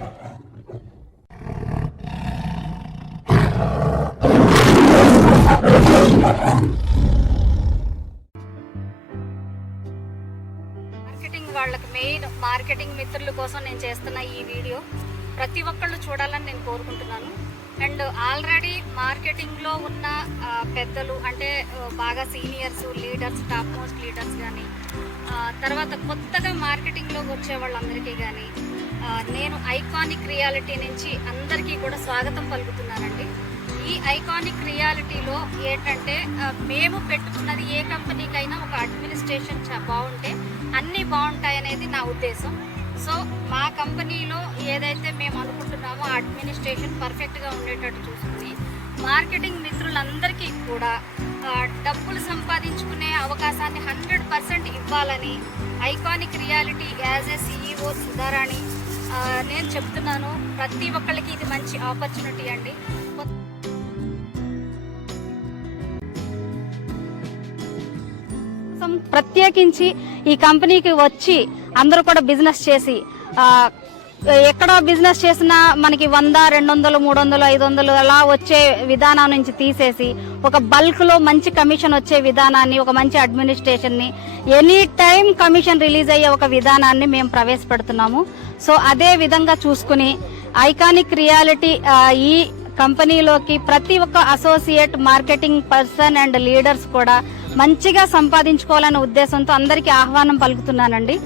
Marketing వాళ్ళకి main marketing మిత్రుల కోసం నేను చేస్తున్న ఈ వీడియో ప్రతి ఒక్కళ్ళు చూడాలని నేను కోరుకుంటున్నాను. అండ్ ఆల్రెడీ మార్కెటింగ్లో ఉన్న పెద్దలు అంటే బాగా seniors, leaders, top most leaders కానీ, తర్వాత కొత్తగా మార్కెటింగ్లోకి వచ్చే వాళ్ళందరికీ కానీ నేను ఐకానిక్ రియాలిటీ నుంచి అందరికీ కూడా స్వాగతం పలుకుతున్నానండి. ఈ ఐకానిక్ రియాలిటీలో ఏంటంటే మేము పెట్టుకున్నది ఏ కంపెనీకైనా ఒక అడ్మినిస్ట్రేషన్ బాగుంటే అన్నీ బాగుంటాయనేది నా ఉద్దేశం. సో మా కంపెనీలో ఏదైతే మేము అనుకుంటున్నామో అడ్మినిస్ట్రేషన్ పర్ఫెక్ట్గా ఉండేటట్టు చూసుకుని మార్కెటింగ్ మిత్రులందరికీ కూడా డబ్బులు సంపాదించుకునే అవకాశాన్ని 100% ఇవ్వాలని iconic reality as a CEO Sudharani నేను చెప్తున్నాను. ప్రతి ఒక్కళ్ళకి ఇది మంచి ఆపర్చునిటీ అండి. ప్రత్యేకించి ఈ కంపెనీకి వచ్చి అందరూ కూడా బిజినెస్ చేసి ఎక్కడ బిజినెస్ చేసినా మనకి 100, 200, 300, 500 అలా వచ్చే విధానం నుంచి తీసేసి ఒక బల్క్ లో మంచి కమిషన్ వచ్చే విధానాన్ని, ఒక మంచి అడ్మినిస్ట్రేషన్ ని, ఎనీ టైం కమిషన్ రిలీజ్ అయ్యే ఒక విధానాన్ని మేము ప్రవేశపెడుతున్నాము. సో అదే విధంగా చూసుకుని ఐకానిక్ రియాలిటీ ఈ కంపెనీలోకి ప్రతి ఒక్క associate, marketing person and leaders కూడా మంచిగా సంపాదించుకోవాలనే ఉద్దేశంతో అందరికీ ఆహ్వానం పలుకుతున్నానండి.